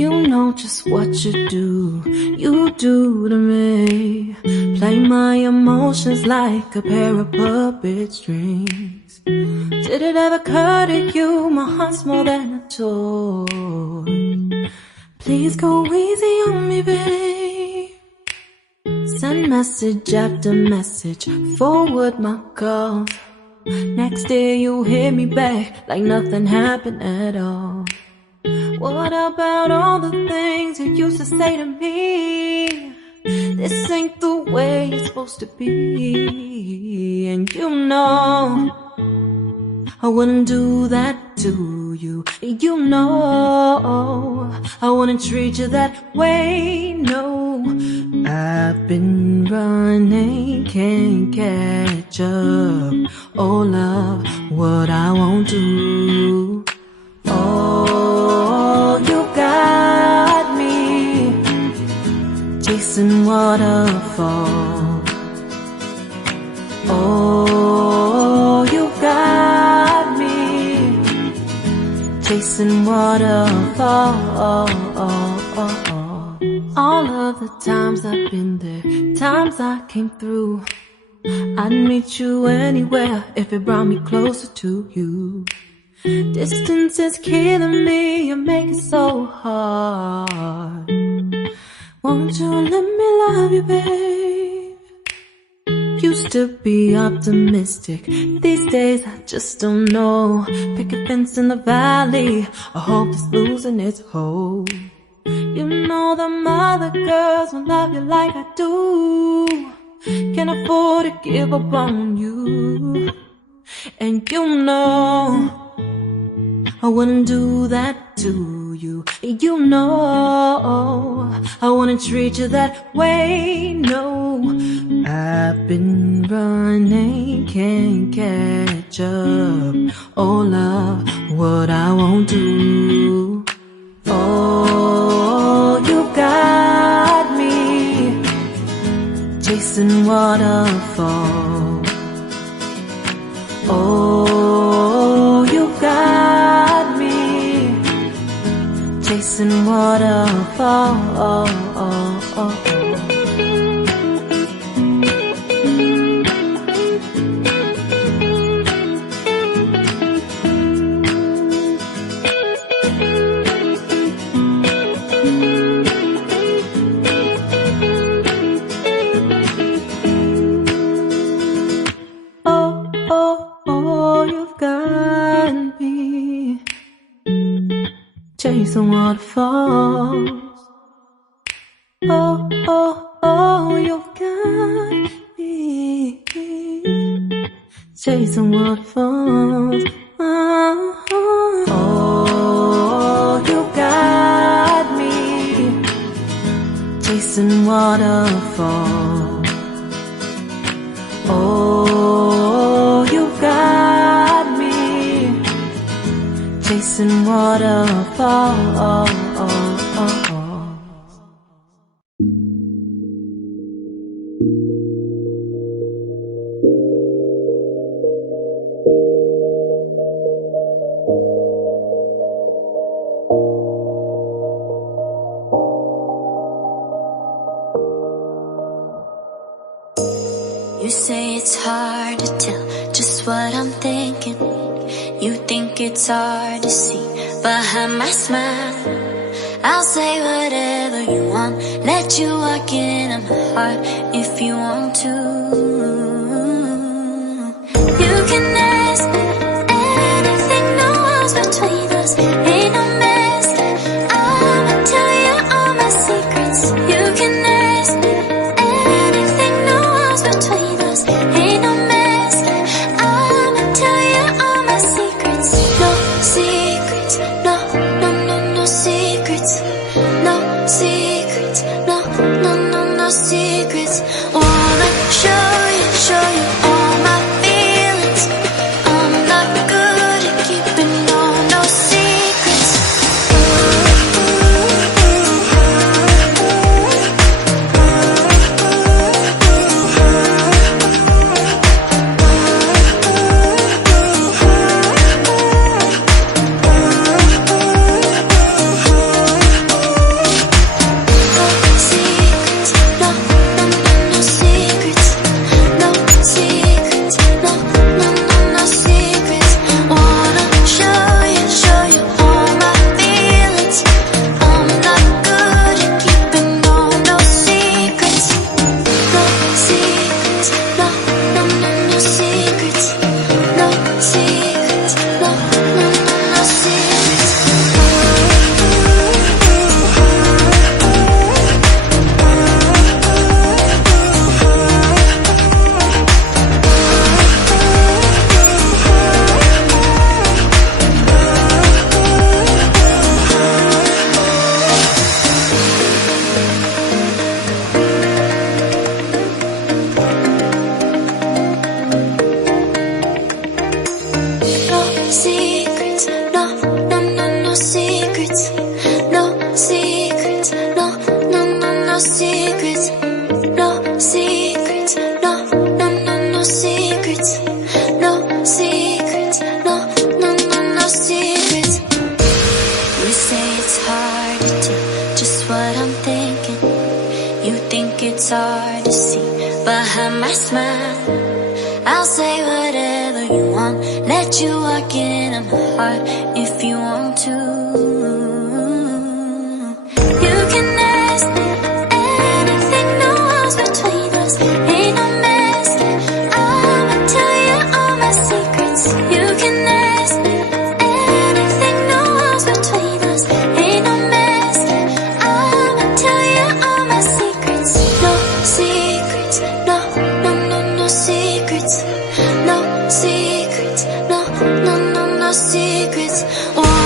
You know just what you do to me. Play my emotions like a pair of puppet strings. Did it ever occur to you my heart's more than a toy? Please go easy on me, babe. Send message after message, forward my calls. Next day you hit me back like nothing happened at all. What about all the things you used to say to me? This ain't the way it's supposed to be. And you know I wouldn't do that to you. You know I wouldn't treat you that way, no. I've been running, can't catch up. Oh love, what I won't do. Oh, you got me chasing waterfalls. Oh, you got me chasing waterfalls. All of the times I've been there, times I came through, I'd meet you anywhere if it brought me closer to you. Distance is killing me, you make it so hard. Won't you let me love you, babe? Used to be optimistic, these days I just don't know. Pick a fence in the valley, I hope it's losing its hold. You know them other girls won't love you like I do. Can't afford to give up on you. And you know I wouldn't do that to you. You know I wouldn't treat you that way, no. I've been running, can't catch up. Oh love, what I won't do. Oh, you got me chasing waterfalls. Oh, you got me chasing waterfalls. Chasing waterfalls. Oh, oh, oh, you've got me chasing waterfalls. Oh, oh, you got me chasing waterfalls. Oh, you got me chasing waterfalls. You say it's hard to tell just what I'm thinking. You think it's hard to see behind my smile. I'll say whatever you want, let you walk into my heart if you want to. You can ask me anything, no walls between us, ain't no mess. I'ma tell you all my secrets. You can ask me anything, no walls between us, ain't no mess. I'ma tell you all my secrets. No secrets, no, no, no, no secrets. No secrets, no, no, no, no secrets. Wanna show you secrets, no secrets, no, no, no, no secrets. You say it's hard to tell just what I'm thinking. You think it's hard to see behind my smile. I'll say whatever you want, let you walk in my heart if you want to. You can ask me anything, no walls between us, ain't no mess. I'ma tell you all my secrets. You can ask me anything, no walls between us, ain't no mess. I'ma tell you all my secrets. No secrets, no, no, no, no secrets. No secrets, no, no, no, no secrets. Oh.